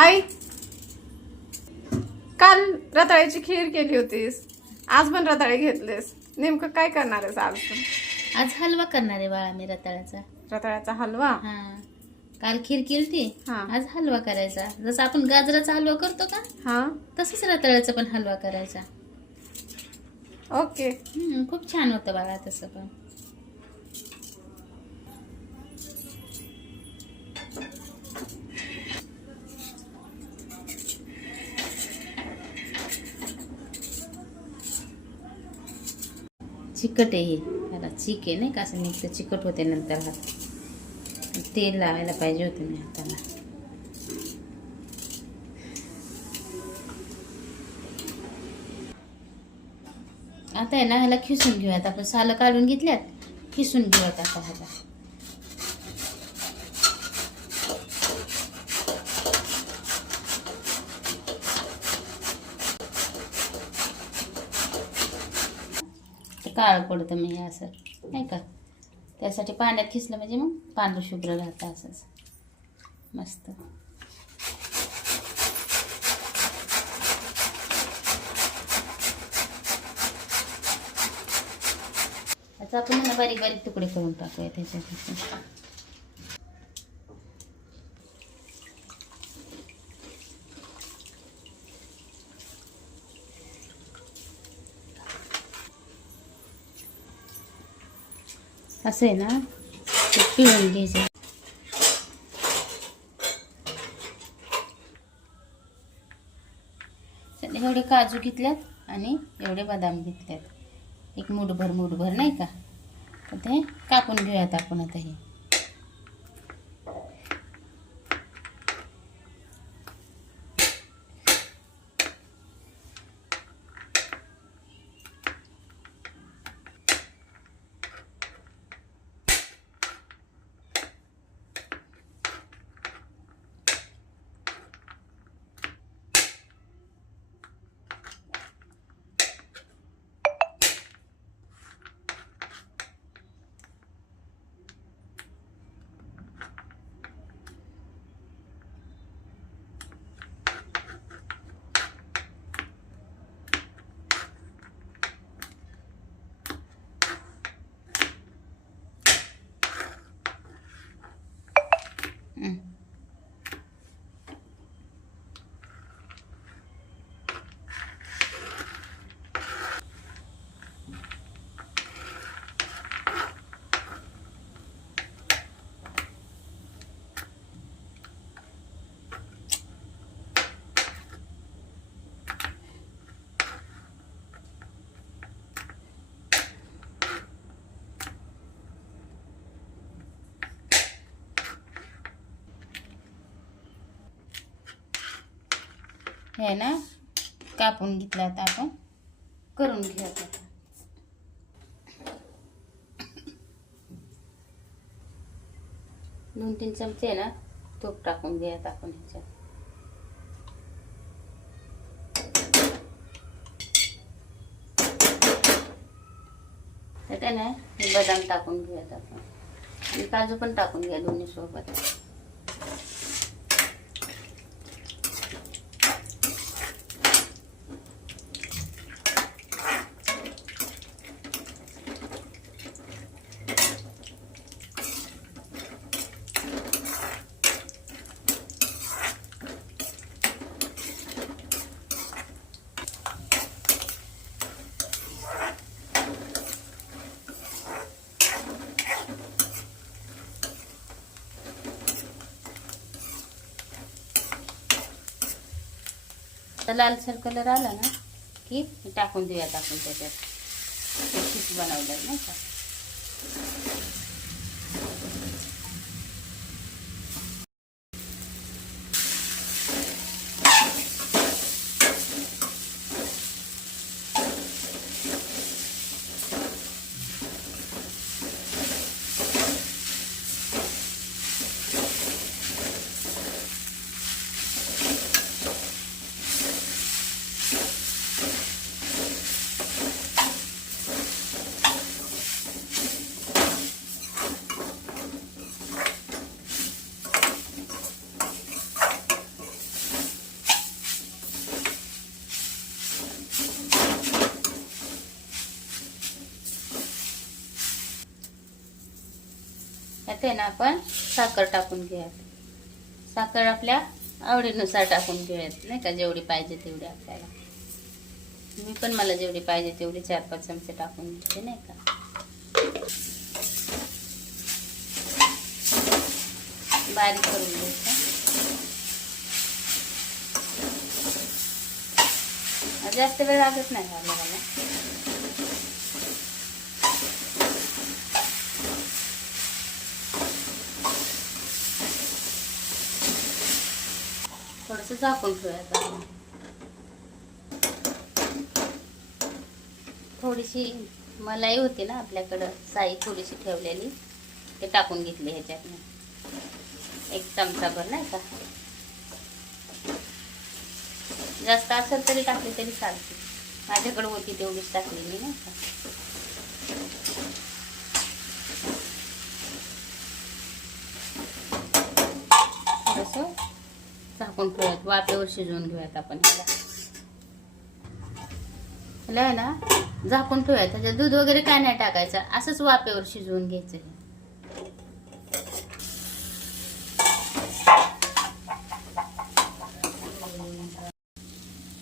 आई काल रताळ्याची खीर केली होतीस. आज पण रताळे घेतलेस. नेमकं काय करणार आहेस आज? आज हलवा करणार आहे बाळा मी रताळ्याचा. रताळ्याचा हलवा? हा. काल खीर केलती हा. आज हलवा करायचा. जसं आपण गाजराचा हलवा करतो का? हा. तसंच रताळ्याचा पण हलवा करायचा. ओके. हम्म, खूप छान होतं बाळा तसं पण. चिकट आहे हे. ह्याला चिक आहे नाही का? असं निघतं चिकट होते नंतर हात तेल लावायला पाहिजे होते मी हाताला. आता आहे ना ह्याला खिसून घेऊयात. आपण सालं काढून घेतल्यात खिसून घेऊयात आता ह्याला. काळं पडतं मी हे असं नाही का? त्यासाठी पाण्यात खिसलं म्हणजे मग पांढरं शुभ्र राहतं असंच. मस्त. आता आपण बारीक बारीक तुकडे करून टाकूया त्याच्यात असं आहे ना ते पिळून घ्यायचं. एवढे काजू घेतल्यात आणि एवढे बदाम घेतल्यात. एक मूठभर मूठभर नाही का? ते कापून घेऊयात आपण आता हे. हं. हे ना कापून घेतला आता आपण. करून घेऊयात आता. दोन तीन चमचे आहे ना तूप टाकून घेऊयात आपण ह्याच्यात. त्यात ना बदाम टाकून घेऊयात आपण. आणि काजू पण टाकून घ्या दोन्ही सोबत. तर लालसर कलर आला ना की टाकून देऊयात आपण त्याच्यात. बनवलं नाही का? ह्यात आहे ना आपण साखर टाकून घेऊयात. साखर आपल्या आवडीनुसार टाकून घेऊयात. नाही का? जेवढी पाहिजे तेवढी आपल्याला. मी पण मला जेवढी पाहिजे तेवढी चार पाच चमचे टाकून घेते नाही का? बारीक करून घ्यायचं. जास्त वेळ लागत नाही आपल्याला? थोडंसं झाकून ठेवूयात आपण थोडीशी मलाई होती ना आपल्याकडं साई थोडीशी ठेवलेली. ते टाकून घेतली ह्याच्यातनं. एक चमचाभर नाही का? जास्त असेल तरी टाकली तरी चालते. माझ्याकडं होती तेवढीच टाकली मी नाही का थोडंसं झाकून ठेवूयात वाफेवर शिजवून घेऊयात आपण ह्याला. ह्याला आहे ना झाकून ठेवूयात. त्याच्यात दूध वगैरे काय नाही टाकायचं. असंच वाफेवर शिजवून घ्यायचं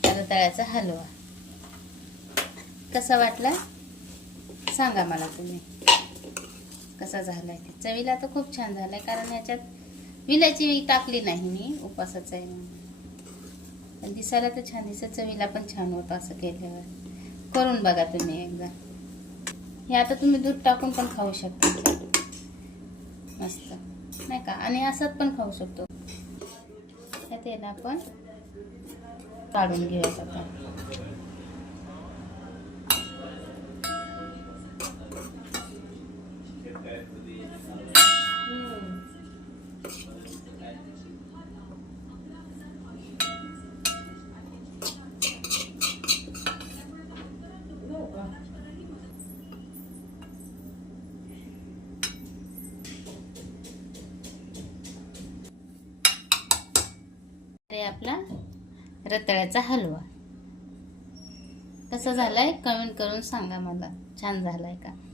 तळ्याचा रताळ्याचा हलवा. कसा वाटला? सांगा मला तुम्ही. कसा झालाय? ते चवीला तर खूप छान झालाय कारण ह्याच्यात विलायची टाकली नाही मी उपासाचं आहे म्हणून. पण दिसायला तर छान दिसत चवीला पण छान होतं असं केल्यावर. करून बघा तुम्ही एकदा. हे आता तुम्ही दूध टाकून पण खाऊ शकता. मस्त. नाही का? आणि असंच पण खाऊ शकतो. ह्यात आहे ना आपण काढून घेऊयात आता. अरे आपला रताळ्याचा हलवा. कसा झालाय? कमेंट करून सांगा मला. छान झालाय का?